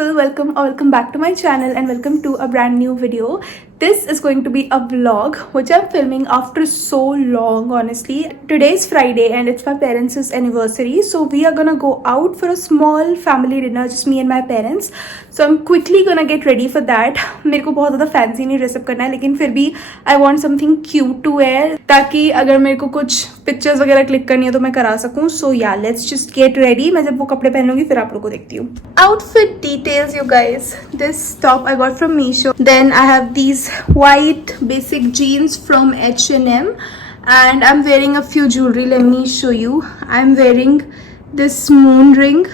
people, welcome back to my channel and welcome to a brand new video. This is going to be a vlog which I'm filming after so long, honestly. Today is Friday and it's my parents' anniversary, so we are gonna go out for a small family dinner, just me and my parents. So I'm quickly gonna get ready for that. मेरे को बहुत ज़्यादा fancy नहीं ड्रेसअप करना है, लेकिन फिर भी I want something cute to wear, ताकि अगर मेरे को कुछ पिक्चर्स वगैरह क्लिक करनी है तो मैं करा सकूँ. So yeah, let's just get ready. मैं जब वो कपड़े पहन लूँगी फिर आप लोगों को देखती हूँ. Outfit details, you guys. This top I got from Meesho. Then I have these white basic jeans from H&M, and I'm wearing a few jewelry. Let me show you. I'm wearing this moon ring.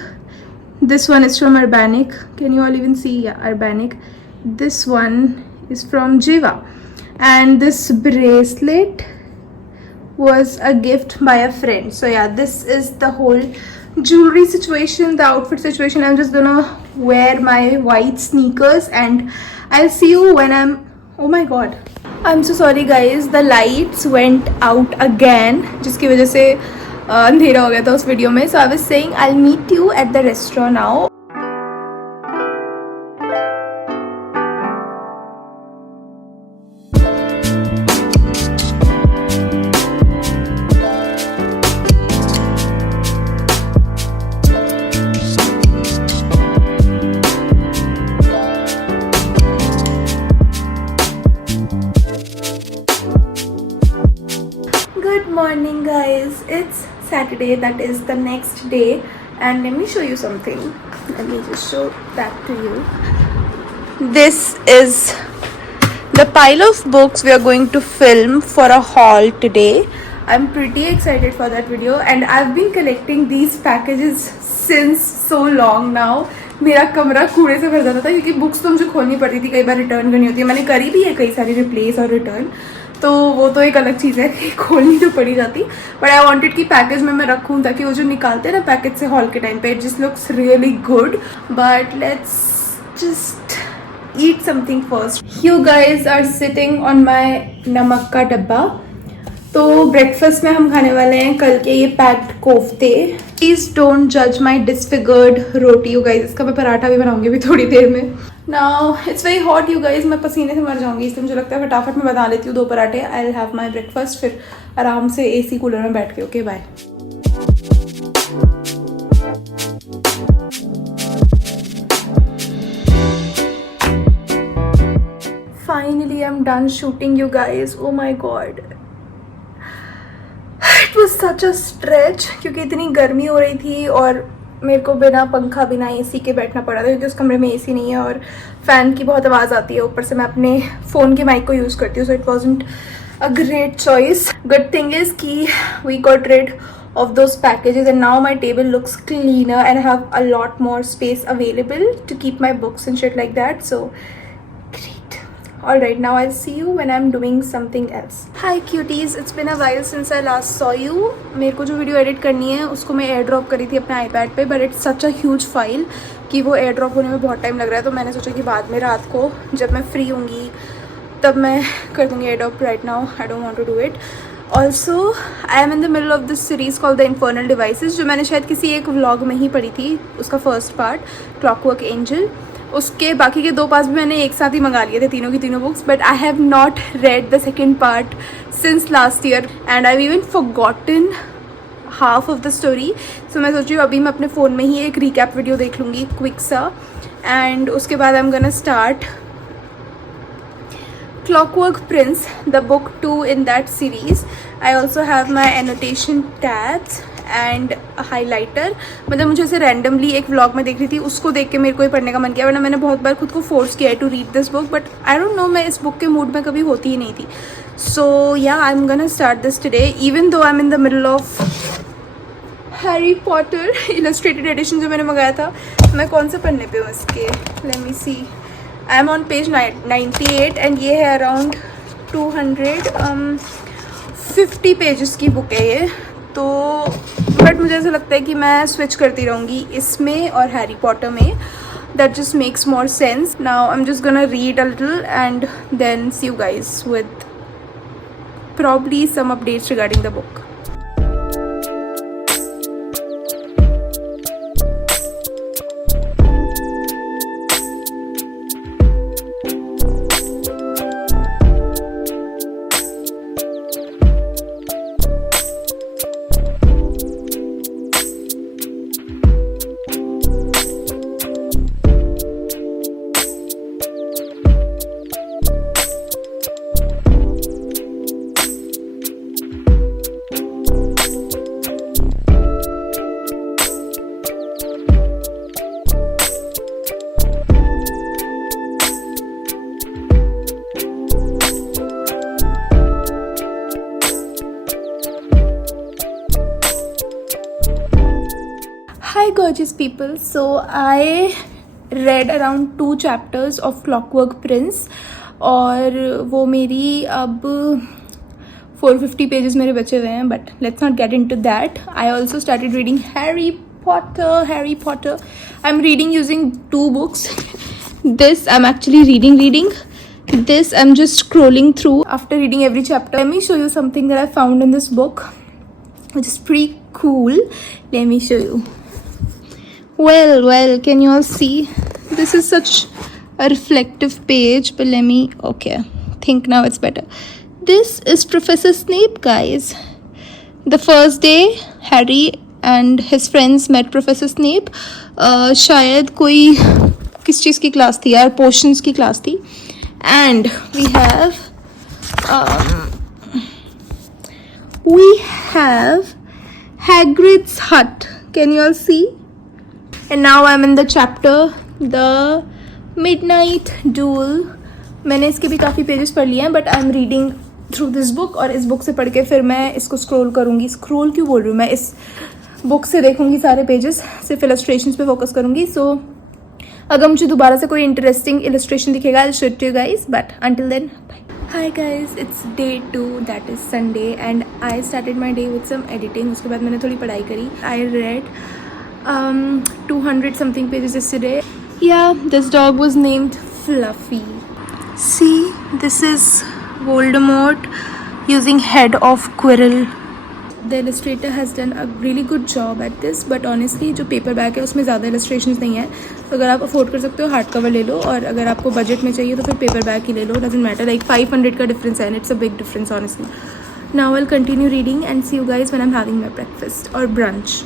This one is from Urbanic. Can you all even see? Yeah, Urbanic. This one is from Jiva, and this bracelet was a gift by a friend. So yeah, this is the whole jewelry situation, the outfit situation. I'm just gonna wear my white sneakers and I'll see you when oh my god, I'm so sorry guys, the lights went out again, जिसकी वजह से अंधेरा हो गया था उस वीडियो में. So I was saying I'll meet you at the restaurant now. Good morning guys, it's Saturday, that is the next day, and let me show you something. Let me just show that to you. This is the pile of books we are going to film for a haul today. I'm pretty excited for that video, and I've been collecting these packages since so long now. मेरा कमरा कूड़े से भर जाता था क्योंकि बुक्स तो मुझे खोलनी पड़ती थी, कई बार रिटर्न करनी होती है. मैंने करी भी है कई सारी रिप्लेस और रिटर्न, तो वो तो एक अलग चीज़ है कि खोलनी तो पड़ी जाती. बट आई वांटेड कि पैकेज में मैं रखूँ ताकि वो जो निकालते हैं ना पैकेज से हॉल के टाइम पे, it just looks really good. But let's just eat something first. You guys are sitting on my नमक का डब्बा. तो ब्रेकफास्ट में हम खाने वाले हैं कल के ये पैक्ड कोफ्ते. प्लीज डोंट जज माई डिसफिगर्ड रोटी. यू गाइज इसका मैं पराठा भी बनाऊंगी अभी थोड़ी देर में. Now it's very hot you guys, मैं पसीने से मर जाऊंगी, इसलिए मुझे लगता है फटाफट मैं बना लेती हूँ 2 पराठे. I will have my breakfast, फिर आराम से AC कूलर में बैठ के. Okay bye. Finally I'm done shooting you guys. Oh my god, it was such a stretch क्योंकि इतनी गर्मी हो रही थी और मेरे को बिना पंखा बिना AC के बैठना पड़ा था क्योंकि उस कमरे में AC नहीं है और फ़ैन की बहुत आवाज़ आती है. ऊपर से मैं अपने फ़ोन के माइक को यूज़ करती हूँ, so it wasn't a great choice. Good thing is कि we got rid of those packages and now my table looks cleaner and I have a lot more space available to keep my books and shit like that. So great. Alright, now I'll see you when I'm doing something else. Hi cuties, it's been a while since I last saw you. मेरे को जो video edit करनी है उसको मैं air drop करी थी अपने iPad पे, but it's such a huge file कि वो एयर ड्रॉप होने में बहुत टाइम लग रहा है. तो मैंने सोचा कि बाद में रात को जब मैं फ्री होंगी तब मैं कर दूँगी air drop. Right now I don't want to do it. Also I am in the middle of this series called the Infernal Devices, जो मैंने शायद किसी एक व्लॉग में ही पढ़ी थी. उसका फर्स्ट पार्ट क्लॉकवर्क एंजल, उसके बाकी के 2 पार्ट्स भी मैंने एक साथ ही मंगा लिए थे, तीनों की तीनों books. But I have not read the second part since last year and I even forgotten half of the story. So मैं सोच रही हूँ अभी मैं अपने फ़ोन में ही एक रिकैप वीडियो देख लूँगी क्विक सा, एंड उसके बाद आई am gonna start Clockwork Prince, the book 2 in that series. I also have my annotation tabs and a highlighter. मतलब मुझे ऐसे randomly एक vlog में देख रही थी, उसको देख के मेरे को ही पढ़ने का मन किया, वरना मैंने बहुत बार खुद को फोर्स किया है to read this book, but I don't know, मैं इस बुक के मूड में कभी होती ही नहीं थी. So yeah I am gonna start this today even though I am in the middle of Harry Potter illustrated edition जो मैंने मंगाया था. मैं कौन से पन्ने पे हूँ इसके, let me see. I am on page 98 and ये है अराउंड 250 पेजेस की बुक है ये. तो बट मुझे ऐसा लगता है कि मैं स्विच करती रहूँगी इसमें और हैरी पॉटर में. That just makes more sense. Now I am just gonna read a little and then see you guys with probably some updates regarding the book. Hi gorgeous people. So I read around 2 chapters of Clockwork Prince और वो मेरी अब 450 पेजेस मेरे बचे हुए हैं, but let's not get into that. I also started reading Harry Potter. I am reading using 2 books. This I'm actually reading. This I'm just scrolling through after reading every chapter. Let me show you something that I found in this book, which is pretty cool. Let me show you. Well, can you all see? This is such a reflective page, but let me, okay, think now it's better. This is Professor Snape, guys. The first day Harry and his friends met Professor Snape. शायद कोई किस चीज़ की क्लास थी यार, पोशंस की क्लास थी. And we have Hagrid's hut. Can you all see? And now I'm in the chapter The Midnight Duel. मैंने इसके भी काफ़ी पेजेस पढ़ लिए हैं, but I am reading through this book. और इस बुक से पढ़ के फिर मैं इसको स्क्रॉल करूँगी. स्क्रॉल क्यों बोल रही हूँ, मैं इस बुक से देखूँगी सारे पेजेस, सिर्फ इलस्ट्रेशंस पे फोकस करूँगी. सो अगर मुझे दोबारा से कोई इंटरेस्टिंग इलस्ट्रेशन दिखेगा I show it to you guys, but until then bye. Hi guys, it's day 2, that is Sunday, and I started my day with some editing. उसके बाद मैंने थोड़ी पढ़ाई करी. I read 200 something pages yesterday. Yeah, this dog was named Fluffy. See, this is Voldemort using head of Quirrell. The illustrator has done a really good job at this, but honestly जो paper back है उसमें ज़्यादा illustrations नहीं है. तो अगर आप अफोर्ड कर सकते हो हार्ड कवर ले लो, और अगर आपको बजट में चाहिए तो फिर पेपर बैक ही ले लो. डजंट मैटर, लाइक 500 का डिफरेंस है, and it's a big difference honestly. Now I will continue reading and see you guys when I am having my breakfast और brunch.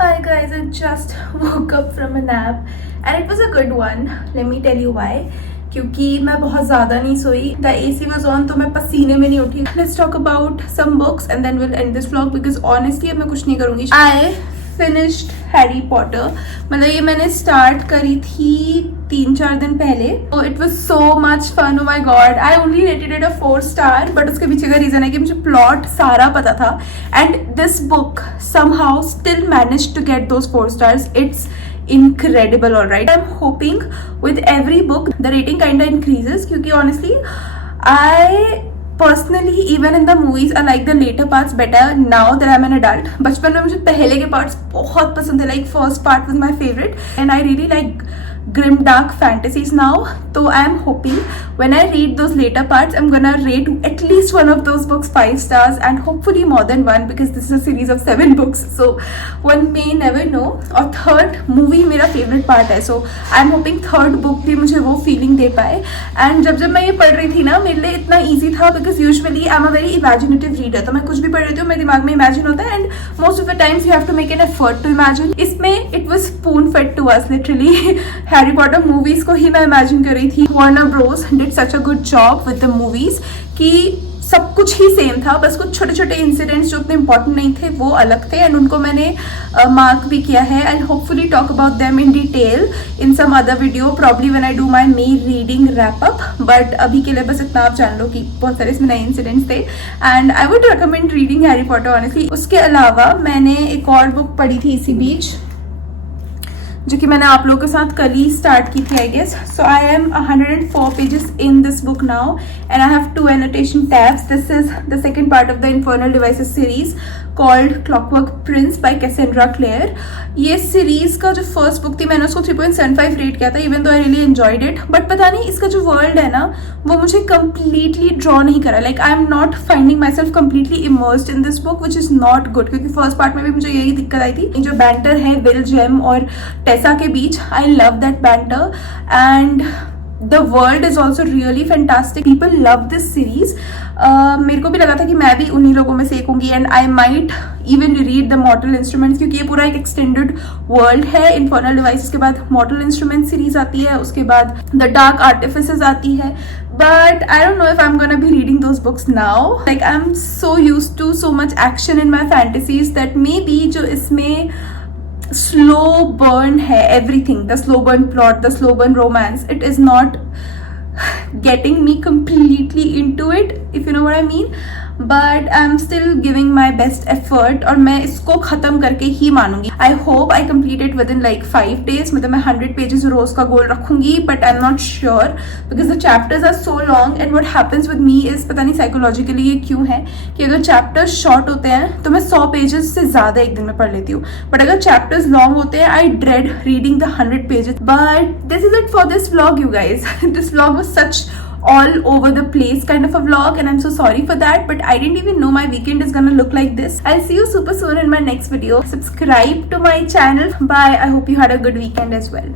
Hi guys, I just woke up from a nap and it was a good one. Let me tell you why. क्योंकि मैं बहुत ज़्यादा नहीं सोई. The AC was on, तो मैं पसीने में नहीं उठी. Let's talk about some books and then we'll end this vlog because honestly अब मैं कुछ नहीं करूँगी. I finished Harry Potter. मतलब ये मैंने स्टार्ट करी थी 3-4 दिन पहले. तो it was so much fun. Oh my god, I only rated it a 4 star, but उसके पीछे का रीजन है कि मुझे प्लॉट सारा पता था, and this book somehow still managed to get those 4 stars. It's incredible. All right, I'm hoping with every book the rating kind of increases, क्योंकि honestly I personally even in the movies I like the later parts better now that I'm an adult. बचपन में मुझे पहले के parts बहुत पसंद थे, like first part was my favorite and I really like grim dark fantasies now. So I am hoping when I read those later parts I'm gonna rate at least one of those books 5 stars and hopefully more than one because this is a series of 7 books, so one may never know. और third movie मेरा favorite part है, so I am hoping third book भी मुझे वो feeling दे पाए. And जब मैं ये पढ़ रही थी ना, मेरे लिए इतना easy था because usually I'm a very imaginative reader. तो मैं कुछ भी पढ़ रही थी मेरे दिमाग में imagine होता है, and most of the times you have to make an effort to imagine. इसमें it was spoon fed to us literally. Harry Potter movies को ही मैं इमेजिन कर रही थी. Warner Bros did such a good job with the movies कि सब कुछ ही सेम था, बस कुछ छोटे छोटे इंसिडेंट्स जो उतने इंपॉर्टेंट नहीं थे वो अलग थे, एंड उनको मैंने मार्क भी किया है. I hopefully talk about them in detail in some other video, probably when I do my May reading wrap up. But अभी के लिए बस इतना आप जान लो कि बहुत सारे इसमें नए इंसिडेंट्स थे, and I would recommend reading Harry Potter honestly. उसके अलावा मैंने एक और बुक पढ़ी थी इसी बीच, जो कि मैंने आप लोगों के साथ कल ही स्टार्ट की थी I guess. So I am 104 pages in this book now and I have 2 annotation tabs. This is the second part of the Infernal Devices series called Clockwork Prince by Cassandra Clare. ये series का जो first book थी मैंने उसको 3.75 रेट किया था, even though I really enjoyed it. But पता नहीं इसका जो वर्ल्ड है ना वो मुझे कंप्लीटली ड्रॉ नहीं करा. Like I am not finding my self completely immersed in this book which is not good, क्योंकि फर्स्ट पार्ट में भी मुझे यही दिक्कत आई थी. जो बैंटर है विल जेम और टेसा के बीच, I love that banter, and the world is also really fantastic. People love this series. मेरे को भी लगा था कि मैं भी उन्हीं लोगों में से एक होंगी, and I might even read the Mortal Instruments, क्योंकि ये पूरा एक extended world है. Infernal Devices के बाद Mortal Instruments series आती है, उसके बाद The Dark Artifices आती है. But I don't know if I'm gonna be reading those books now. Like I'm so used to so much action in my fantasies that maybe जो इसमें slow burn है, everything, the slow burn plot, the slow burn romance, it is not getting me completely into it, if you know what I mean. But I'm still giving my best effort और मैं इसको ख़त्म करके ही मानूंगी. I hope I complete it within like 5 days. मतलब मैं 100 pages रोज का गोल रखूंगी, but I'm not sure because the chapters are so long. And what happens with me is, पता नहीं psychologically ये क्यों है कि अगर chapters short होते हैं तो मैं 100 pages से ज़्यादा एक दिन में पढ़ लेती हूँ, but अगर chapters long होते हैं I dread reading the 100 pages. But this is it for this vlog, you guys. This vlog was such all over the place kind of a vlog, and I'm so sorry for that, but I didn't even know my weekend is gonna look like this. I'll see you super soon in my next video. Subscribe to my channel. Bye. I hope you had a good weekend as well.